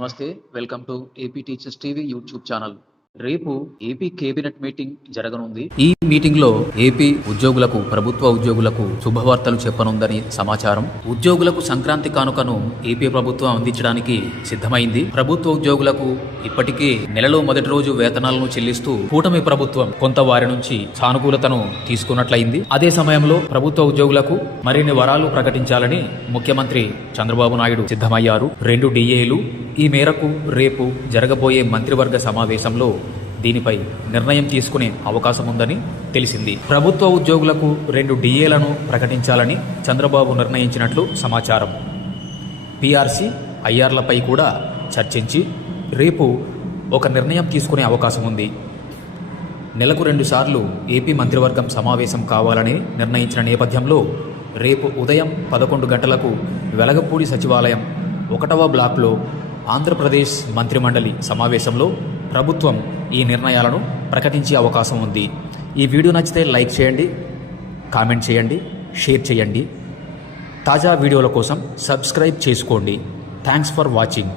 నమస్తే. Welcome to AP teachers TV YouTube channel. రేపు AP cabinet meeting జరగనుంది. ఈ మీటింగ్ లో ఏపీ ఉద్యోగులకు, ప్రభుత్వ ఉద్యోగులకు శుభవార్తలు చెప్పనుందని సమాచారం. ఉద్యోగులకు సంక్రాంతి కానుకను ఏపీ ప్రభుత్వం అందించడానికి సిద్ధమైంది. ప్రభుత్వ ఉద్యోగులకు ఇప్పటికే నెలలో మొదటి రోజు వేతనాలను చెల్లిస్తూ కూటమి ప్రభుత్వం కొంత వారి నుంచి సానుకూలతను తీసుకున్నట్లయింది. అదే సమయంలో ప్రభుత్వ ఉద్యోగులకు మరిన్ని వరాలు ప్రకటించాలని ముఖ్యమంత్రి చంద్రబాబు నాయుడు సిద్ధమయ్యారు. 2 DAలు ఈ మేరకు రేపు జరగబోయే మంత్రివర్గ సమావేశంలో దీనిపై నిర్ణయం తీసుకునే అవకాశం ఉందని తెలిసింది. ప్రభుత్వ ఉద్యోగులకు 2 DAలను ప్రకటించాలని చంద్రబాబు నిర్ణయించినట్లు సమాచారం. PRC, IRలపై కూడా చర్చించి రేపు ఒక నిర్ణయం తీసుకునే అవకాశం ఉంది. నెలకు 2 సార్లు ఏపీ మంత్రివర్గం సమావేశం కావాలని నిర్ణయించిన నేపథ్యంలో రేపు ఉదయం 11 గంటలకు వెలగపూడి సచివాలయం 1వ బ్లాక్లో ఆంధ్రప్రదేశ్ మంత్రిమండలి సమావేశంలో ప్రభుత్వం ఈ నిర్ణయాలను ప్రకటించే అవకాశం ఉంది. ఈ వీడియో నచ్చితే లైక్ చేయండి, కామెంట్ చేయండి, షేర్ చేయండి. తాజా వీడియోల కోసం సబ్స్క్రైబ్ చేసుకోండి. Thanks for watching.